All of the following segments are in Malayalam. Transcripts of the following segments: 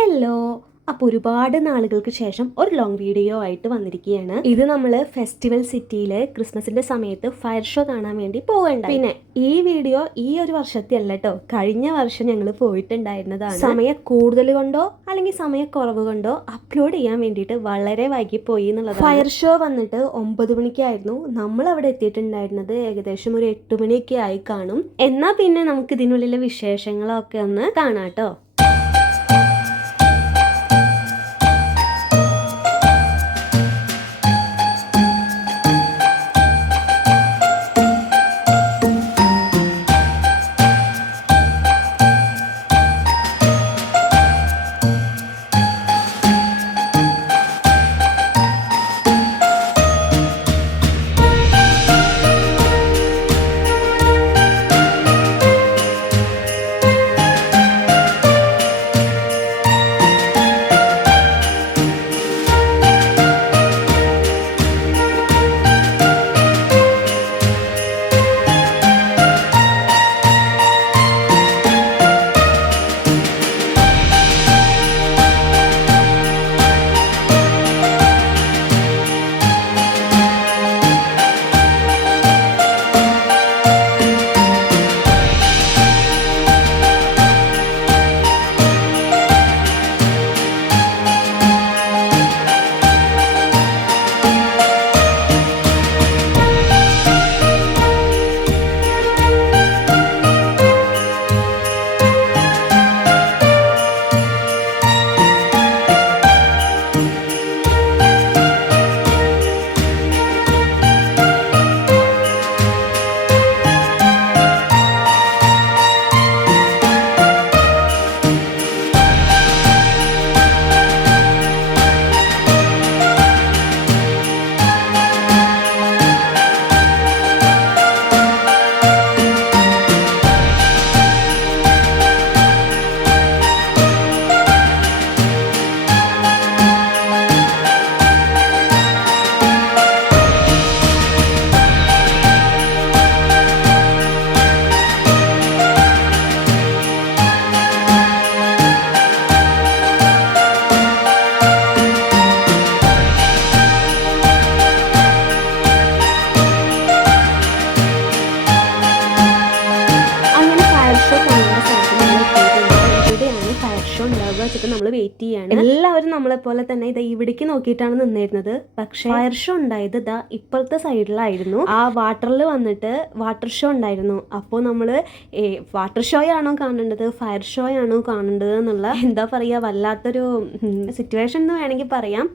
ഹലോ, അപ്പോൾ ഒരുപാട് നാളുകൾക്ക് ശേഷം ഒരു ലോങ് വീഡിയോ ആയിട്ട് വന്നിരിക്കുകയാണ്. ഇത് നമ്മൾ ഫെസ്റ്റിവൽ സിറ്റിയിൽ ക്രിസ്മസിന്റെ സമയത്ത് ഫയർ ഷോ കാണാൻ വേണ്ടി പോകണ്ട. പിന്നെ ഈ വീഡിയോ ഈ ഒരു വർഷത്തെ അല്ല കേട്ടോ, കഴിഞ്ഞ വർഷം ഞങ്ങൾ പോയിട്ടുണ്ടായിരുന്നതാണ്. സമയം കൂടുതൽ കൊണ്ടോ അല്ലെങ്കിൽ സമയക്കുറവ് കൊണ്ടോ അപ്ലോഡ് ചെയ്യാൻ വേണ്ടിയിട്ട് വളരെ വൈകിപ്പോയി എന്നുള്ളത്. ഫയർ ഷോ വന്നിട്ട് 9 മണിക്കായിരുന്നു നമ്മൾ അവിടെ എത്തിയിട്ടുണ്ടായിരുന്നത്. ഏകദേശം ഒരു 8 മണിയൊക്കെ ആയി കാണും. എന്നാൽ പിന്നെ നമുക്ക് ഇതിനുള്ളിലെ വിശേഷങ്ങളൊക്കെ ഒന്ന് കാണാം കേട്ടോ. നമ്മൾ വെയിറ്റ് ചെയ്യാണ്. എല്ലാവരും നമ്മളെ പോലെ തന്നെ ഇത് ഇവിടേക്ക് നോക്കിയിട്ടാണ് നിന്നിരുന്നത്. പക്ഷെ ഫയർ ഷോ ഉണ്ടായത് ഇതാ ഇപ്പോഴത്തെ സൈഡിലായിരുന്നു. ആ വാട്ടറിൽ വന്നിട്ട് വാട്ടർ ഷോ ഉണ്ടായിരുന്നു. അപ്പോൾ നമ്മൾ വാട്ടർ ഷോ ആണോ കാണേണ്ടത്, ഫയർ ഷോ ആണോ കാണേണ്ടത് എന്നുള്ള എന്താ പറയുക, വല്ലാത്തൊരു സിറ്റുവേഷൻ എന്ന് വേണമെങ്കിൽ പറയാം.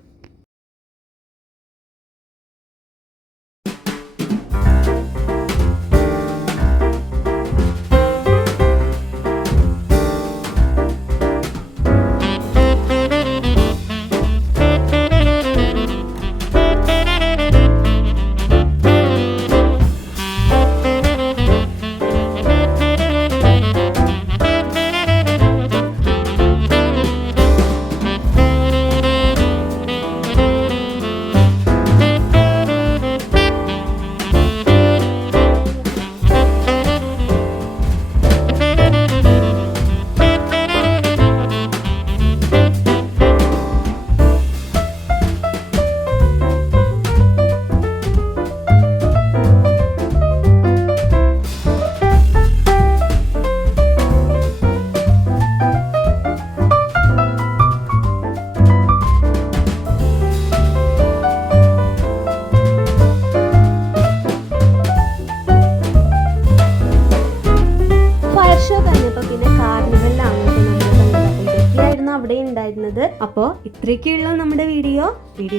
അവിടെ ഉണ്ടായിരുന്നത്. അപ്പോൾ ഇത്രയൊക്കെയുള്ള നമ്മുടെ വീഡിയോ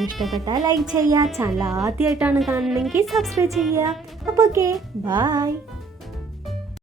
ഇഷ്ടപ്പെട്ടാൽ ലൈക്ക് ചെയ്യുക. ചാനൽ ആദ്യമായിട്ടാണ് കാണുന്നതെങ്കിൽ സബ്സ്ക്രൈബ് ചെയ്യുക. അപ്പോൾ ഓക്കെ, ബൈ.